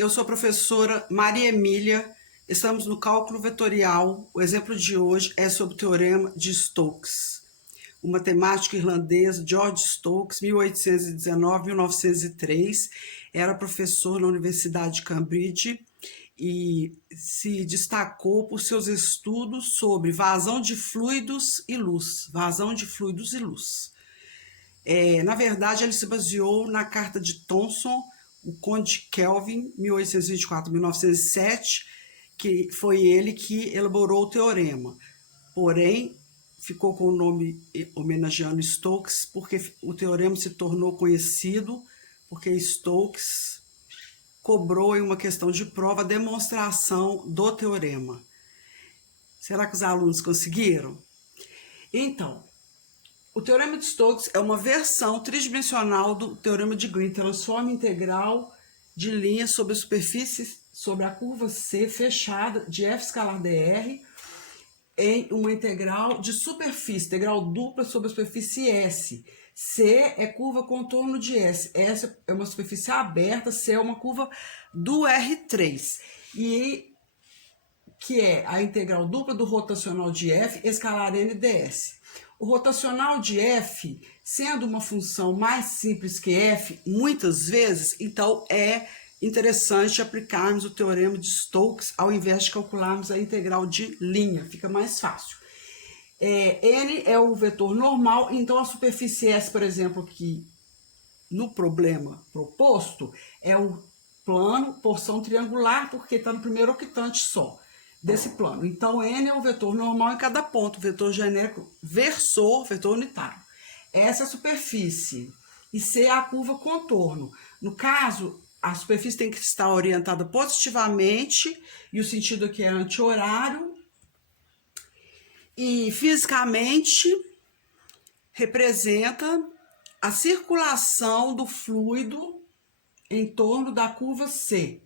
eu sou a professora Maria Emília, estamos no cálculo vetorial. O exemplo de hoje é sobre o teorema de Stokes. O matemático irlandês George Stokes, 1819-1903, era professor na Universidade de Cambridge e se destacou por seus estudos sobre vazão de fluidos e luz. Vazão de fluidos e luz. Na verdade, ele se baseou na carta de Thomson, o Conde Kelvin, 1824-1907, que foi ele que elaborou o teorema. Porém, ficou com o nome homenageando Stokes, porque o teorema se tornou conhecido porque Stokes cobrou em uma questão de prova a demonstração do teorema. Será que os alunos conseguiram? Então, o teorema de Stokes é uma versão tridimensional do teorema de Green, transforma integral de linha sobre a superfície, sobre a curva C fechada de f escalar dr em uma integral de superfície, integral dupla sobre a superfície S. C é curva contorno de S. S é uma superfície aberta, C é uma curva do R3. E que é a integral dupla do rotacional de f escalar n ds. O rotacional de f, sendo uma função mais simples que f, muitas vezes, então é interessante aplicarmos o teorema de Stokes ao invés de calcularmos a integral de linha, fica mais fácil. N é o vetor normal, então a superfície S, por exemplo, aqui no problema proposto, é um plano, porção triangular, porque está no primeiro octante só desse plano. Então, N é o vetor normal em cada ponto, vetor genérico versor, vetor unitário. Essa é a superfície e C é a curva contorno. No caso, a superfície tem que estar orientada positivamente e o sentido aqui é anti-horário. E fisicamente representa a circulação do fluido em torno da curva C.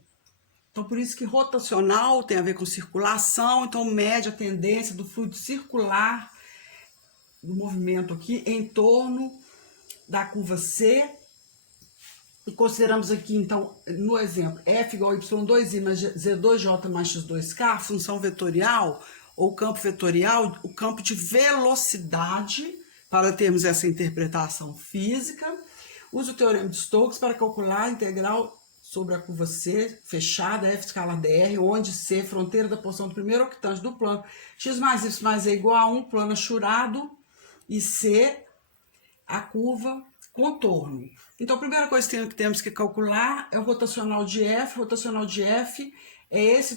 Então, por isso que rotacional tem a ver com circulação, então mede a tendência do fluido circular, do movimento aqui, em torno da curva C. E consideramos aqui, então, no exemplo, F igual a Y2i mais Z2J mais X2K, função vetorial, ou campo vetorial, o campo de velocidade, para termos essa interpretação física. Usa o teorema de Stokes para calcular a integral sobre a curva C, fechada, f escalar dr, onde C, fronteira da porção do primeiro octante do plano, x mais y mais e igual a 1, plano achurado, e C, a curva contorno. Então, a primeira coisa que temos que calcular é o rotacional de F. O rotacional de F é esse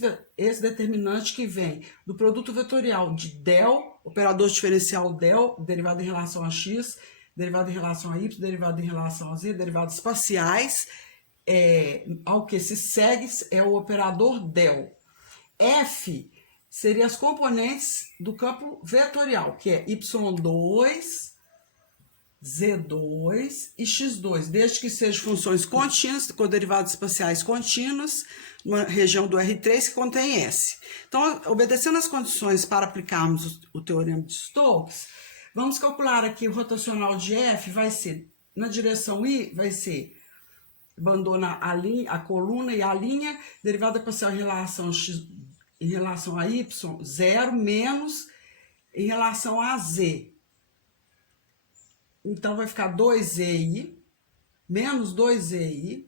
determinante que vem do produto vetorial de del, operador diferencial del, derivado em relação a x, derivado em relação a y, derivado em relação a z, derivados espaciais, ao que se segue é o operador del. F seria as componentes do campo vetorial, que é y2, z2 e x2, desde que sejam funções contínuas, com derivados espaciais contínuos, uma região do R3 que contém S. Então, obedecendo as condições para aplicarmos o teorema de Stokes, vamos calcular aqui o rotacional de F, vai ser, na direção I, vai ser abandona a coluna e a linha, derivada parcial em relação a y, 0, menos em relação a z. Então, vai ficar 2ei, menos 2ei,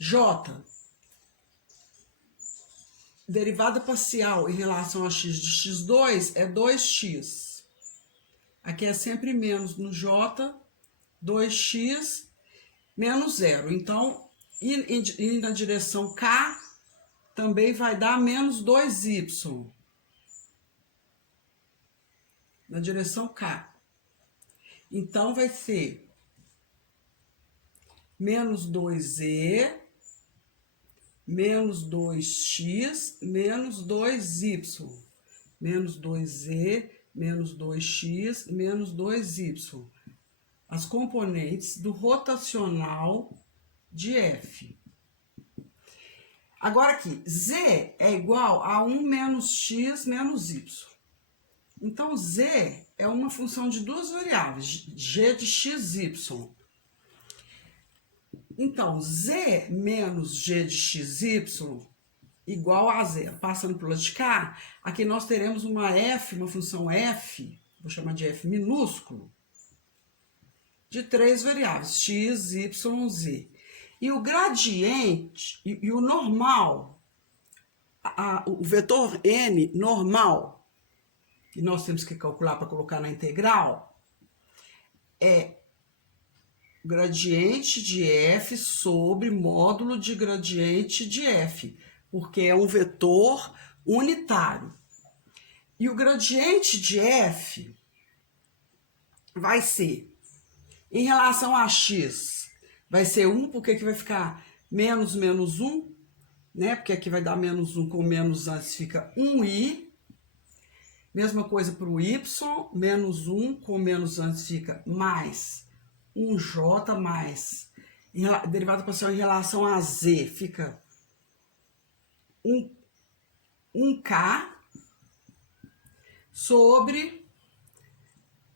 j, derivada parcial em relação a x de x2 é 2x. Aqui é sempre menos no j, 2x menos 0. Então, indo na direção K, também vai dar menos 2y. Na direção K. Então, vai ser menos 2e, menos 2x, menos 2y. Menos 2e, menos 2x, menos 2y. As componentes do rotacional de F. Agora aqui, Z é igual a 1 menos x menos y. Então, Z é uma função de duas variáveis, g de x, y. Então, z menos g de xy igual a zero. Passando para o lado de cá, aqui nós teremos uma f, uma função f, vou chamar de f minúsculo, de 3 variáveis, x, y, z. E o gradiente, e o normal, o vetor n normal, que nós temos que calcular para colocar na integral, é gradiente de f sobre módulo de gradiente de f, porque é um vetor unitário. E o gradiente de f vai ser, em relação a x, vai ser 1, porque aqui vai ficar menos 1, né? Porque aqui vai dar menos 1 com menos antes fica 1i. Mesma coisa para o y, menos 1 com menos antes fica mais 1j mais, derivada parcial em relação a z, fica 1k sobre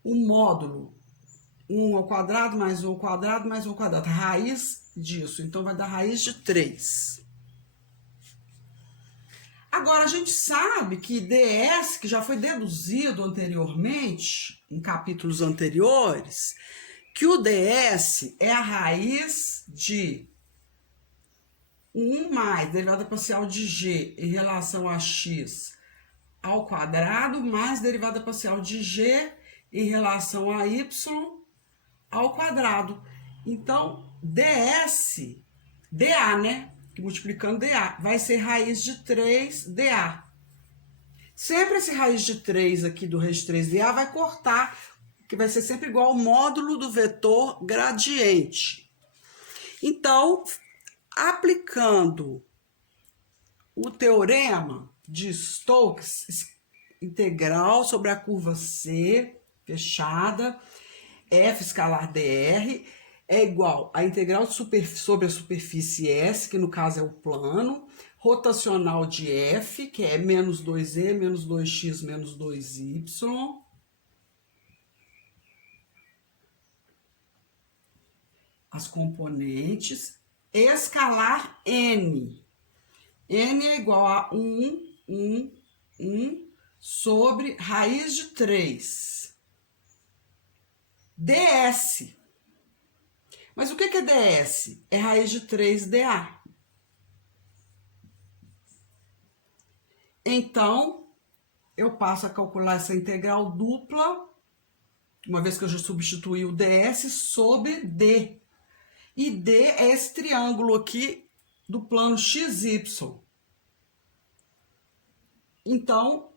o módulo 1 ao quadrado mais 1 ao quadrado mais 1 ao quadrado, raiz disso. Então, vai dar raiz de 3. Agora, a gente sabe que ds, que já foi deduzido anteriormente, em capítulos anteriores, que o ds é a raiz de 1 mais derivada parcial de g em relação a x ao quadrado mais derivada parcial de g em relação a y ao quadrado. Então, ds, dA, né? Multiplicando dA, vai ser raiz de 3dA. Sempre esse raiz de 3 aqui do raiz de 3dA vai cortar, que vai ser sempre igual ao módulo do vetor gradiente. Então, aplicando o teorema de Stokes, integral sobre a curva C fechada, f escalar dr, é igual a integral sobre a superfície S, que no caso é o plano, rotacional de f, que é menos 2e, menos 2x, menos 2y, as componentes, escalar n. N é igual a 1 sobre raiz de 3. ds. Mas o que é ds? É raiz de 3dA. Então, eu passo a calcular essa integral dupla, uma vez que eu já substituí o ds, sobre d. E d é esse triângulo aqui do plano XY. Então,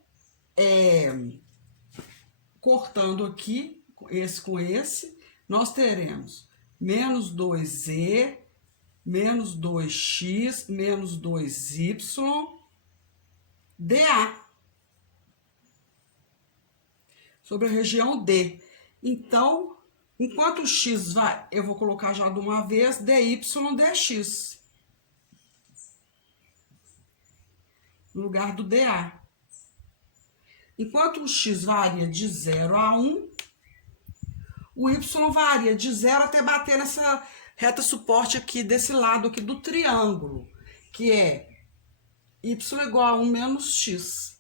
cortando aqui, esse com esse, nós teremos menos 2e, menos 2x, menos 2y, dA. Sobre a região D. Então, enquanto o x vai, eu vou colocar já de uma vez dy dx. No lugar do dA. Enquanto o x varia de 0 a 1, o y varia de 0 até bater nessa reta suporte aqui, desse lado aqui do triângulo, que é y igual a 1 menos x.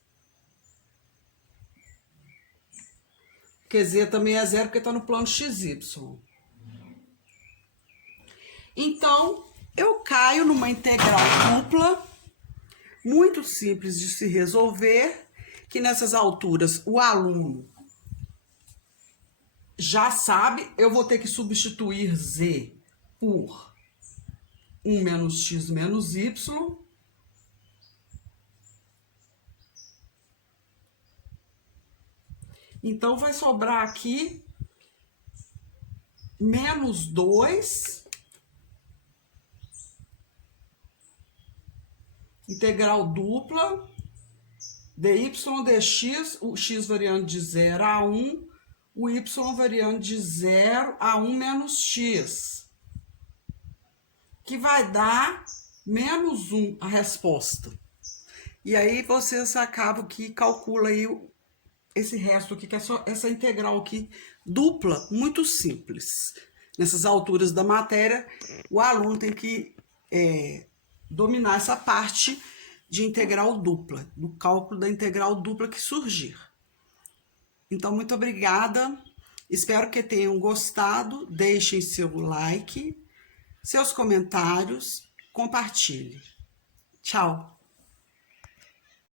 Porque z também é 0, porque está no plano xy. Então, eu caio numa integral dupla, muito simples de se resolver, que nessas alturas o aluno já sabe, eu vou ter que substituir z por 1 menos x menos y. Então, vai sobrar aqui menos 2, integral dupla, dy dx, o x variando de 0 a 1, o y variando de 0 a 1 menos x, que vai dar menos 1 a resposta. E aí vocês acabam que calculam aí esse resto aqui, que é só essa integral aqui dupla, muito simples. nessas alturas da matéria, o aluno tem que dominar essa parte de integral dupla, do cálculo da integral dupla que surgir. Então, muito obrigada. Espero que tenham gostado. Deixem seu like, seus comentários, compartilhe. Tchau!